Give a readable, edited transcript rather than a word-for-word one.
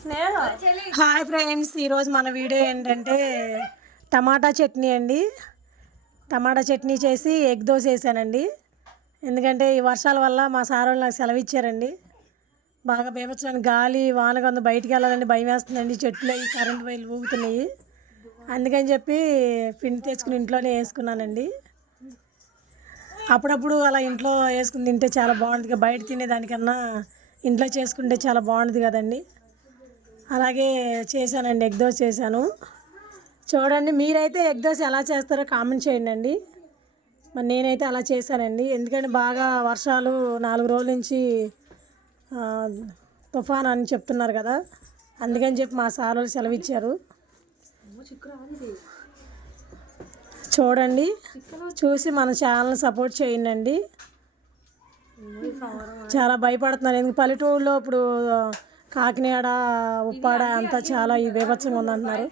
Hi friends, ఈరోజు మన video ఏంటంటే టమాటా చట్నీ అండి. టమాటా చట్నీ చేసి ఎగ్ దోశ వేసానండి. ఎందుకంటే ఈ వర్షాల వల్ల మా సార్ వాళ్ళు నాకు సెలవు ఇచ్చారండి. బాగా బీభత్సమైన గాలి వానగా ఉంది, బయటికి వెళ్ళాలండి భయం వేస్తుందండి. చెట్లు ఈ కరెంట్ వైర్లు ఊగుతున్నాయి. అందుకని చెప్పి పిండి తెచ్చుకుని ఇంట్లోనే వేసుకున్నానండి. అప్పుడప్పుడు అలా ఇంట్లో వేసుకుని తింటే చాలా బాగుంటుంది. బయట తినేదానికన్నా ఇంట్లో చేసుకుంటే చాలా బాగుంటుంది కదండి. అలాగే చేశానండి, ఎగ్ దోశ చేశాను. చూడండి, మీరైతే ఎగ్ దోశ ఎలా చేస్తారో కామెంట్ చేయండి అండి. మరి నేనైతే అలా చేశానండి. ఎందుకంటే బాగా వర్షాలు 4 రోజుల నుంచి తుఫాన్ అని చెప్తున్నారు కదా, అందుకని చెప్పి మా సార్ వాళ్ళు సెలవు ఇచ్చారు. చూడండి, చూసి మన ఛానల్ సపోర్ట్ చేయండి. చాలా భయపడుతున్నారు, ఎందుకు పల్లెటూరులో ఇప్పుడు కాకినాడ ఉప్పాడ అంతా చాలా ఈ బీభత్సంగా ఉందంటున్నారు.